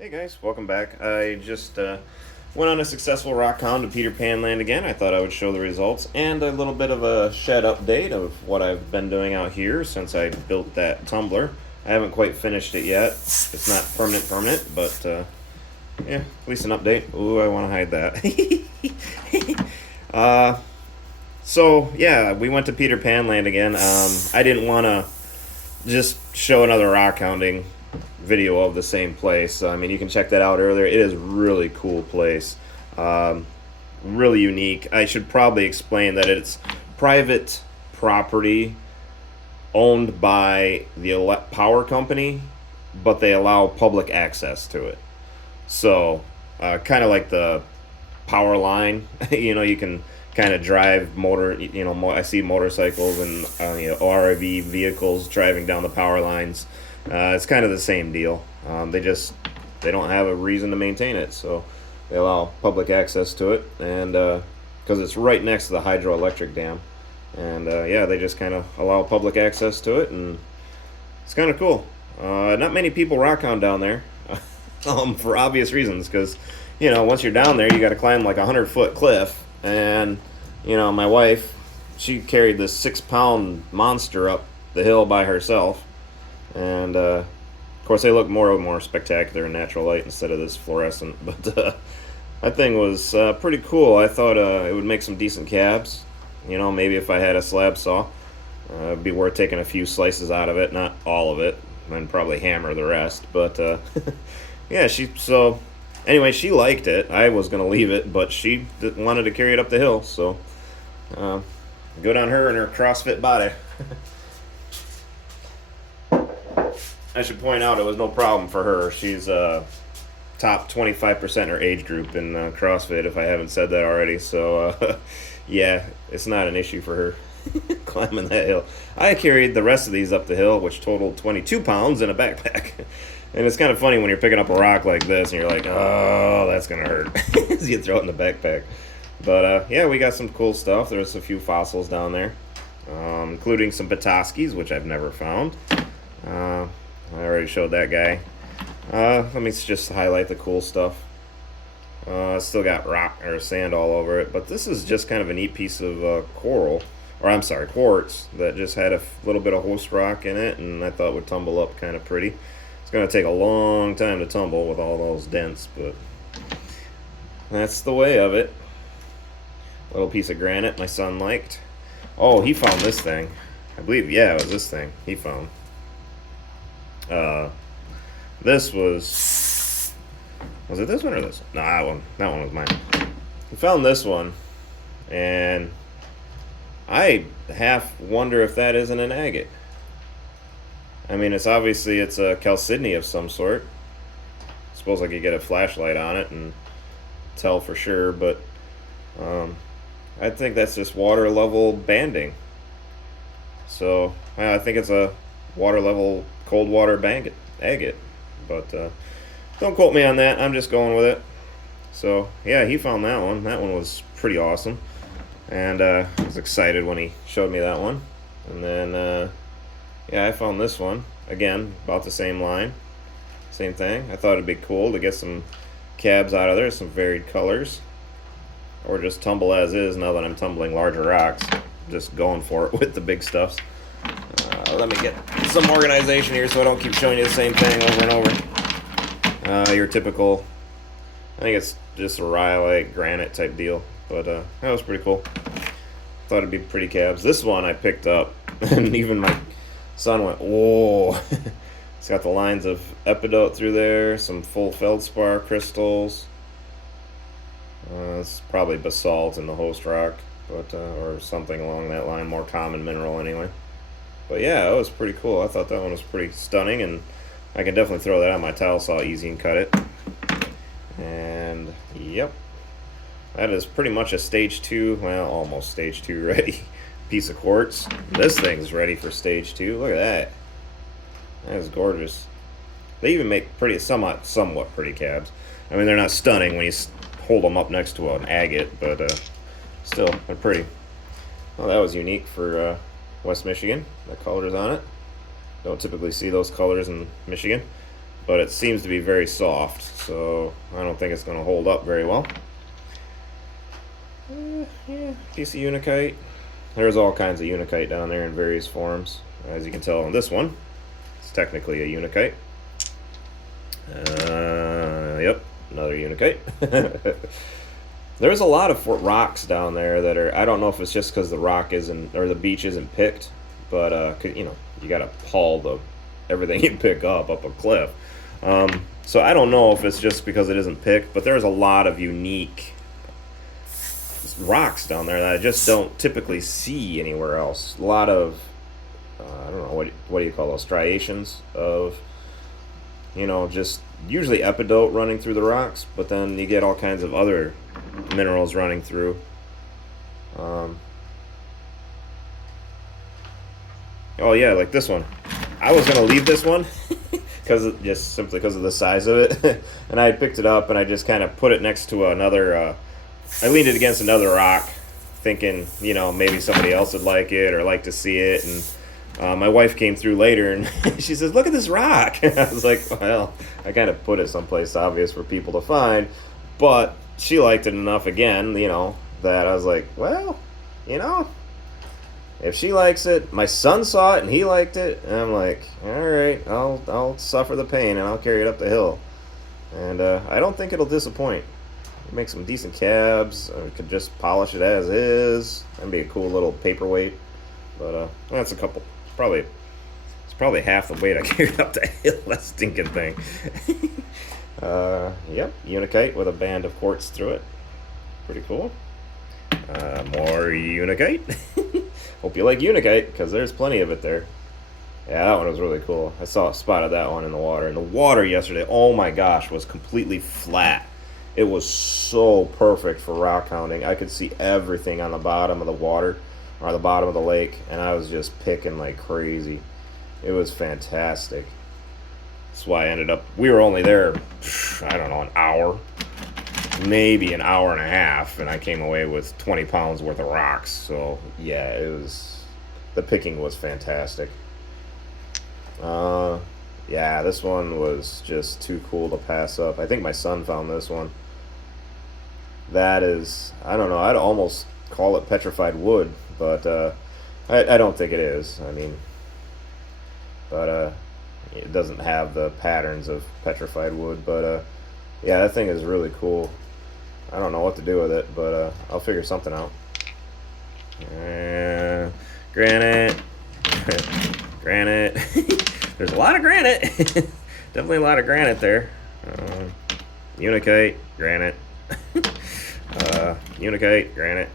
Hey guys, welcome back. I just went on a successful rock con to Peter Pan Land again. I thought I would show the results and a little bit of a shed update of what I've been doing out here since I built that tumbler. I haven't quite finished it yet. It's not permanent, but yeah, at least an update. Ooh, I want to hide that. uh, so yeah, we went to Peter Pan Land again. I didn't want to just show another rock hounding video of the same place. I mean, you can check that out earlier. It is a really cool place. Um, really unique. I should probably explain that it's private property owned by the power company, but they allow public access to it. So, kind of like the power line. You can kind of drive I see motorcycles and RV vehicles driving down the power lines. It's kind of the same deal. They don't have a reason to maintain it, so they allow public access to it, and because it's right next to the hydroelectric dam, and yeah, they just kind of allow public access to it, and it's kind of cool. Not many people rock on down there, for obvious reasons, because once you're down there, you got to climb like 100-foot cliff, and my wife, she carried this 6-pound monster up the hill by herself, and of course they look more and more spectacular in natural light instead of this fluorescent. But that thing was pretty cool. I thought it would make some decent cabs. Maybe if I had a slab saw, it'd be worth taking a few slices out of it, not all of it, and probably hammer the rest. But yeah, anyway, she liked it. I was gonna leave it, but she wanted to carry it up the hill, so good on her and her CrossFit body. I should point out it was no problem for her. She's top 25% in her age group in CrossFit, if I haven't said that already. So, yeah, it's not an issue for her climbing that hill. I carried the rest of these up the hill, which totaled 22 pounds in a backpack. And it's kind of funny when you're picking up a rock like this and you're like, oh, that's going to hurt as you throw it in the backpack. But, yeah, we got some cool stuff. There's a few fossils down there, including some Petoskeys, which I've never found. I already showed that guy. Let me just highlight the cool stuff. Still got rock or sand all over it, but this is just kind of a neat piece of quartz that just had a little bit of host rock in it, and I thought would tumble up kind of pretty. It's going to take a long time to tumble with all those dents, but that's the way of it. Little piece of granite my son liked. Oh, he found this thing. I believe, yeah, it was this thing he found. This was it this one or this? No, that one was mine. I found this one, and I half wonder if that isn't an agate. I mean, it's a chalcedony of some sort. I suppose I could get a flashlight on it and tell for sure, but I think that's just water level banding. So I think it's a water level cold water agate, but don't quote me on that. I'm just going with it. So yeah, he found that one. That one was pretty awesome, and I was excited when he showed me that one. And then yeah, I found this one again, about the same line, same thing. I thought it'd be cool to get some cabs out of there, some varied colors, or just tumble as is. Now that I'm tumbling larger rocks, just going for it with the big stuffs. Let me get some organization here so I don't keep showing you the same thing over and over. Your typical, I think it's just a rhyolite granite type deal, but that was pretty cool. Thought it'd be pretty cabs. This one I picked up, and even my son went, whoa. It's got the lines of epidote through there, some full feldspar crystals. It's probably basalt in the host rock, but or something along that line, more common mineral anyway. But yeah, it was pretty cool. I thought that one was pretty stunning, and I can definitely throw that on my tile saw easy and cut it. And yep, that is pretty much a stage 2, well, almost stage 2 ready piece of quartz. This thing's ready for stage 2. Look at that. That is gorgeous. They even make somewhat pretty cabs. I mean, they're not stunning when you hold them up next to an agate, but still, they're pretty. Well, that was unique for West Michigan. The colors on it. Don't typically see those colors in Michigan. but it seems to be very soft, so I don't think it's going to hold up very well. Yeah, piece of unakite. There's all kinds of unakite down there in various forms. As you can tell on this one, it's technically a unakite. Yep, another unakite. There's a lot of rocks down there that are, I don't know if it's just because the rock isn't, or the beach isn't picked, but, you know, you got to haul everything you pick up a cliff. So I don't know if it's just because it isn't picked, but there's a lot of unique rocks down there that I just don't typically see anywhere else. A lot of, I don't know, what do you call those, striations of, you know, just usually epidote running through the rocks, but then you get all kinds of other minerals running through. Oh yeah, like this one. I was gonna leave this one just simply because of the size of it, and I picked it up and I just kind of put it next to another. I leaned it against another rock, thinking, you know, maybe somebody else would like it or like to see it. And my wife came through later and she says, "Look at this rock." I was like, well, I kind of put it someplace obvious for people to find, but she liked it enough again, you know, that I was like, well, you know, if she likes it, my son saw it and he liked it, and I'm like, all right, I'll suffer the pain and I'll carry it up the hill, and I don't think it'll disappoint. Make some decent cabs. I could just polish it as is. That'd be a cool little paperweight. But that's it's probably half the weight I carried up the hill. That stinking thing. Yep, unakite with a band of quartz through it. Pretty cool. More unakite. Hope you like unakite, because there's plenty of it there. Yeah, that one was really cool. I spotted that one in the water. And the water yesterday, oh my gosh, was completely flat. It was so perfect for rock hounding. I could see everything on the bottom of the water, or the bottom of the lake, and I was just picking like crazy. It was fantastic. That's why I ended up, we were only there, I don't know, an hour, maybe an hour and a half, and I came away with 20 pounds worth of rocks. So yeah, the picking was fantastic. Yeah, this one was just too cool to pass up. I think my son found this one. That is, I don't know, I'd almost call it petrified wood, but I don't think it is. I mean, but it doesn't have the patterns of petrified wood, but yeah, that thing is really cool. I don't know what to do with it, but I'll figure something out. Granite. Granite. There's a lot of granite. Definitely a lot of granite there. Unakite, granite. Unakite, granite.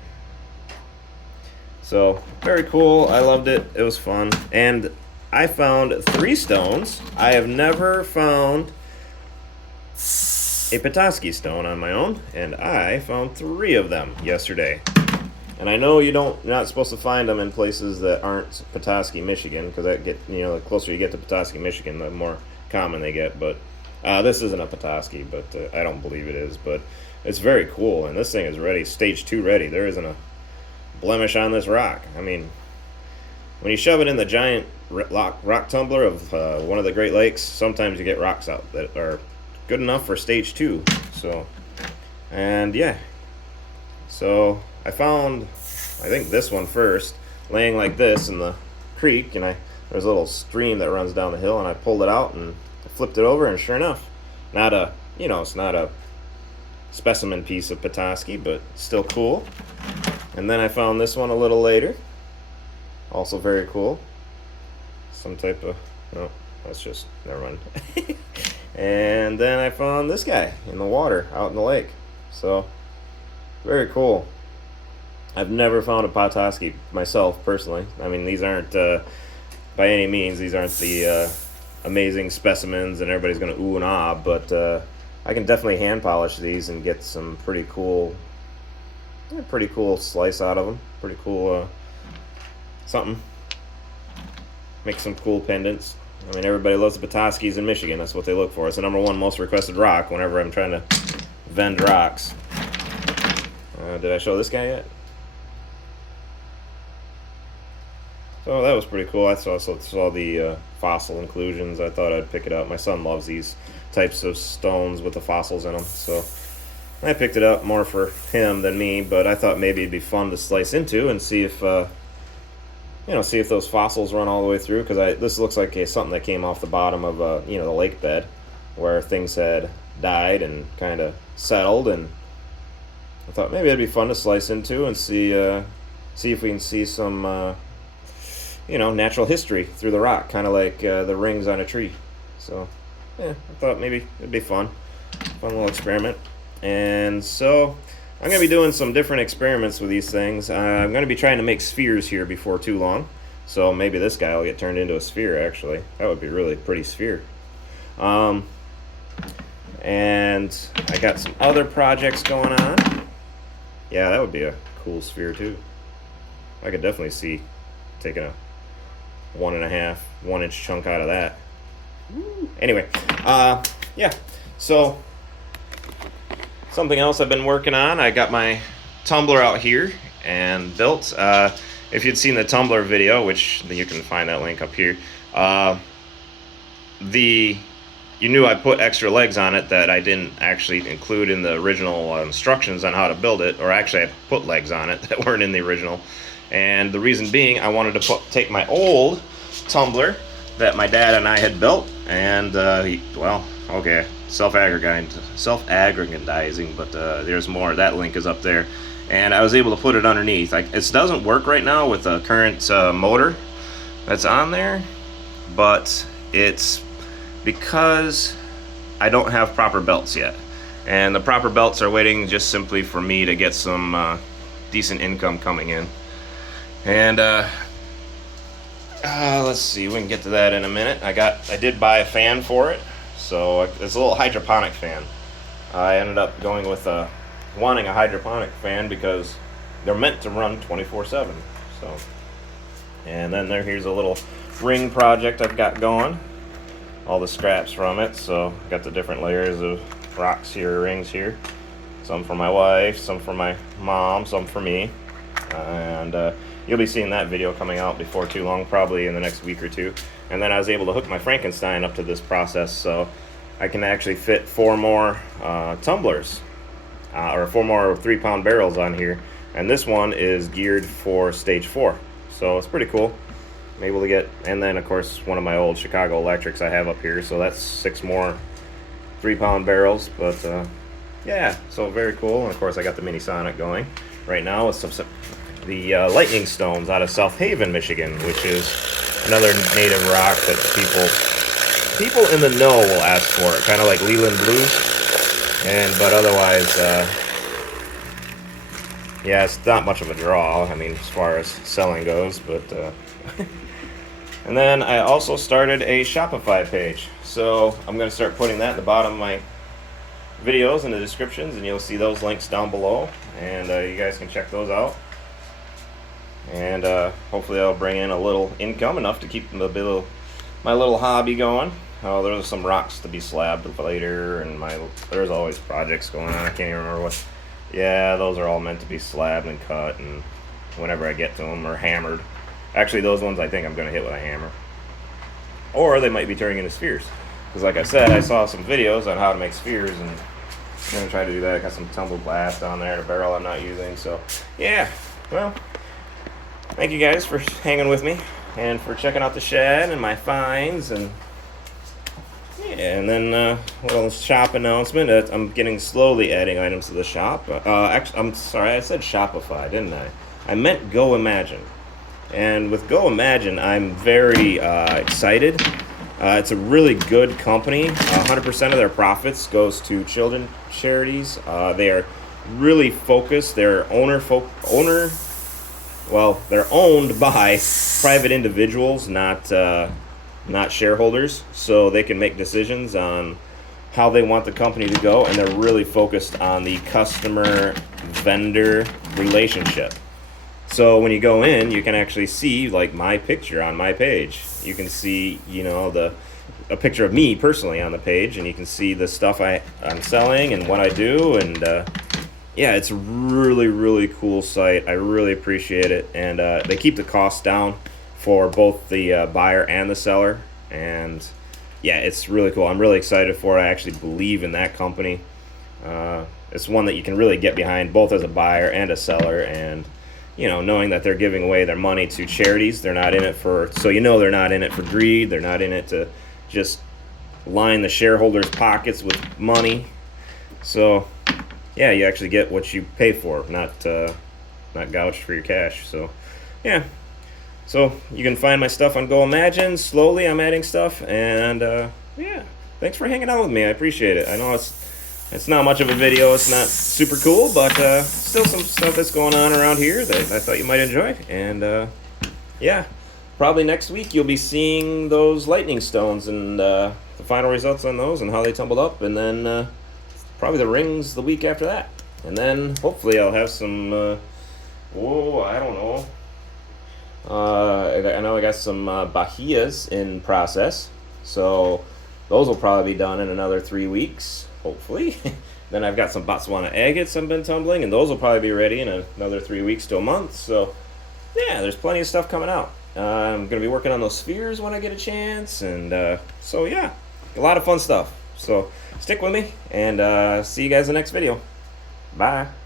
So, very cool. I loved it. It was fun. And I found 3 stones. I have never found a Petosky stone on my own, and I found 3 of them yesterday. And I know you're not supposed to find them in places that aren't Petoskey, Michigan, because the closer you get to Petoskey, Michigan, the more common they get. But this isn't a Petosky, but I don't believe it is. But it's very cool, and this thing is ready, stage 2 ready. There isn't a blemish on this rock. I mean, when you shove it in the giant rock tumbler of one of the Great Lakes, sometimes you get rocks out that are good enough for stage 2. So, and yeah, so I found, I think, this one first, laying like this in the creek, and there's a little stream that runs down the hill, and I pulled it out and flipped it over, and sure enough, it's not a specimen piece of Petosky, but still cool. And then I found this one a little later, also very cool. Some type of, no, that's just, never mind. And then I found this guy in the water, out in the lake. So, very cool. I've never found a Petosky myself, personally. I mean, these aren't, by any means, these aren't the amazing specimens and everybody's going to ooh and ah, but I can definitely hand polish these and get some pretty cool slice out of them. Pretty cool something. Make some cool pendants. I mean, everybody loves the Petoskeys in Michigan. That's what they look for. It's the #1 most requested rock whenever I'm trying to vend rocks. Did I show this guy yet? So that was pretty cool. I saw the fossil inclusions. I thought I'd pick it up. My son loves these types of stones with the fossils in them, so I picked it up more for him than me. But I thought maybe it'd be fun to slice into and see if see if those fossils run all the way through. Because this looks like something that came off the bottom of the lake bed, where things had died and kind of settled, and I thought maybe it'd be fun to slice into and see if we can see some natural history through the rock, kind of like the rings on a tree. So yeah, I thought maybe it'd be fun little experiment. And so I'm going to be doing some different experiments with these things. I'm going to be trying to make spheres here before too long. So maybe this guy will get turned into a sphere, actually. That would be really pretty sphere. And I got some other projects going on. Yeah, that would be a cool sphere too. I could definitely see taking a 1 inch chunk out of that. Anyway, yeah. So something else I've been working on. I got my tumbler out here and built. If you'd seen the tumbler video, which you can find that link up here, you knew I put extra legs on it that I didn't actually include in the original instructions on how to build it, or actually I put legs on it that weren't in the original. And the reason being, I wanted to take my old tumbler that my dad and I had built, and self-aggrandizing, but there's more. That link is up there, and I was able to put it underneath. It doesn't work right now with the current motor that's on there, but it's because I don't have proper belts yet, and the proper belts are waiting just simply for me to get some decent income coming in. And let's see, we can get to that in a minute. I did buy a fan for it, so it's a little hydroponic fan. I ended up going with wanting a hydroponic fan because they're meant to run 24/7. So, and then here's a little ring project I've got going. All the scraps from it, so got the different layers of rocks here, rings here. Some for my wife, some for my mom, some for me. And you'll be seeing that video coming out before too long, probably in the next week or two. And then I was able to hook my Frankenstein up to this process, so I can actually fit 4 more tumblers, or 4 more 3-pound barrels on here. And this one is geared for stage 4, so it's pretty cool. I'm able to get, and then of course one of my old Chicago Electrics I have up here, so that's 6 more 3-pound barrels. But yeah, so very cool. And of course I got the Mini Sonic going right now with the lightning stones out of South Haven, Michigan, which is another native rock that people in the know will ask for it, kind of like Leland Blues. But otherwise, yeah, it's not much of a draw, I mean, as far as selling goes. But and then I also started a Shopify page, so I'm going to start putting that at the bottom of my videos in the descriptions, and you'll see those links down below, and you guys can check those out. And hopefully I'll bring in a little income, enough to keep my little hobby going. Oh, there's some rocks to be slabbed later, and there's always projects going on. I can't even remember what. Yeah, those are all meant to be slabbed and cut, and whenever I get to them, or hammered. Actually, those ones I think I'm going to hit with a hammer. Or they might be turning into spheres. Because like I said, I saw some videos on how to make spheres, and I'm going to try to do that. I got some tumbled glass down there in a barrel I'm not using. So, yeah, well, thank you guys for hanging with me and for checking out the shed and my finds. And yeah, and then well, shop announcement. I'm slowly adding items to the shop. Actually, I'm sorry, I said Shopify, didn't I? I meant Go Imagine. And with Go Imagine, I'm very excited. It's a really good company. 100% of their profits goes to children charities. They are really focused. They're they're owned by private individuals, not shareholders. So they can make decisions on how they want the company to go, and they're really focused on the customer-vendor relationship. So when you go in, you can actually see like my picture on my page. You can see, a picture of me personally on the page, and you can see the stuff I'm selling and what I do. And yeah, it's a really, really cool site. I really appreciate it, and they keep the costs down for both the buyer and the seller. And yeah, it's really cool. I'm really excited for it. I actually believe in that company. It's one that you can really get behind, both as a buyer and a seller. And knowing that they're giving away their money to charities, they're not in it for, so they're not in it for greed. They're not in it to just line the shareholders' pockets with money. So yeah, you actually get what you pay for, not gouged for your cash. So yeah, so you can find my stuff on Go Imagine. Slowly I'm adding stuff, and yeah, thanks for hanging out with me. I appreciate it. I know it's not much of a video, it's not super cool, but still some stuff that's going on around here that I thought you might enjoy. And yeah, probably next week you'll be seeing those lightning stones and the final results on those and how they tumbled up, and then probably the rings the week after that. And then hopefully I'll have some I don't know, I know I got some bahiyas in process, so those will probably be done in another 3 weeks, hopefully. Then I've got some Botswana agates I've been tumbling, and those will probably be ready in another 3 weeks to a month. So yeah, there's plenty of stuff coming out. I'm going to be working on those spheres when I get a chance, and so yeah, a lot of fun stuff. So stick with me, and see you guys in the next video. Bye.